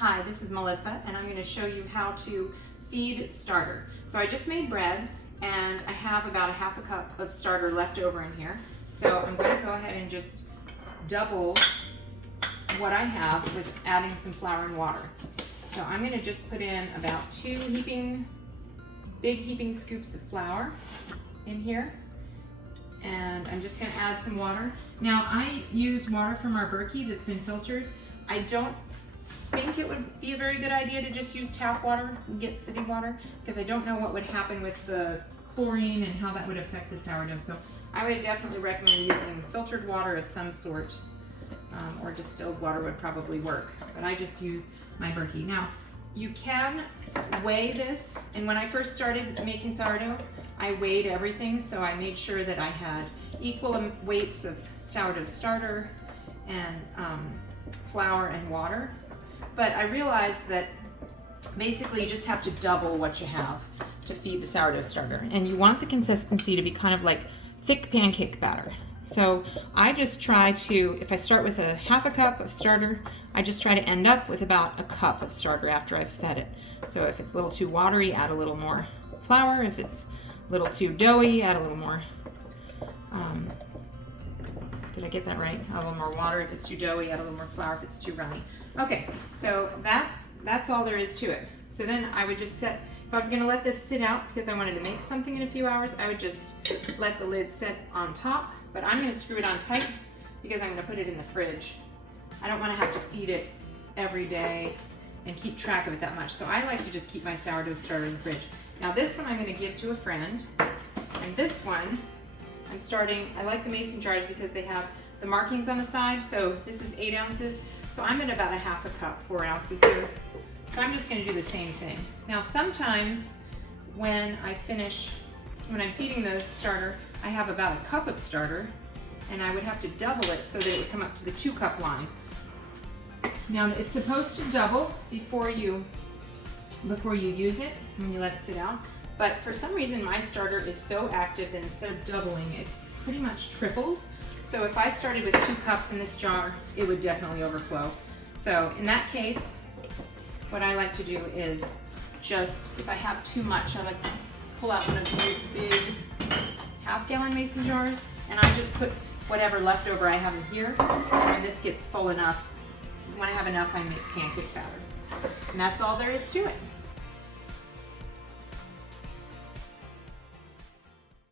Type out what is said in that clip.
Hi, this is Melissa, and I'm going to show you how to feed starter. So I just made bread, and I have about a half a cup of starter left over in here. So I'm going to go ahead and just double what I have with adding some flour and water. So I'm going to just put in about two big heaping scoops of flour in here. And I'm just going to add some water. Now I use water from our Berkey that's been filtered. I don't think it would be a very good idea to just use tap water and get city water, because I don't know what would happen with the chlorine and how that would affect the sourdough. So I would definitely recommend using filtered water of some sort, or distilled water would probably work, but I just use my Berkey. Now you can weigh this, and when I first started making sourdough, I weighed everything, so I made sure that I had equal weights of sourdough starter and flour and water. But I realized that basically you just have to double what you have to feed the sourdough starter. And you want the consistency to be kind of like thick pancake batter. So I just try to, if I start with a half a cup of starter, I just try to end up with about a cup of starter after I've fed it. So if it's a little too watery, add a little more flour. If it's a little too doughy, add a little more, did I get that right? Add a little more water. If it's too doughy, add a little more flour. If it's too runny. Okay, so that's all there is to it. So then I would just set, if I was going to let this sit out because I wanted to make something in a few hours, I would just let the lid sit on top, but I'm going to screw it on tight because I'm going to put it in the fridge. I don't want to have to feed it every day and keep track of it that much, so I like to just keep my sourdough starter in the fridge. Now this one I'm going to give to a friend, and this one I'm starting, I like the mason jars because they have the markings on the side, so this is 8 ounces. So I'm at about a half a cup, 4 ounces here. So I'm just going to do the same thing. Now sometimes when I'm feeding the starter, I have about a cup of starter, and I would have to double it so that it would come up to the 2-cup line. Now it's supposed to double before you use it, when you let it sit out. But for some reason my starter is so active that instead of doubling, it pretty much triples. So if I started with 2 cups in this jar, it would definitely overflow. So in that case, what I like to do is just, if I have too much, I like to pull out one of these big half-gallon mason jars, and I just put whatever leftover I have in here, and this gets full enough. When I have enough, I make pancake batter. And that's all there is to it.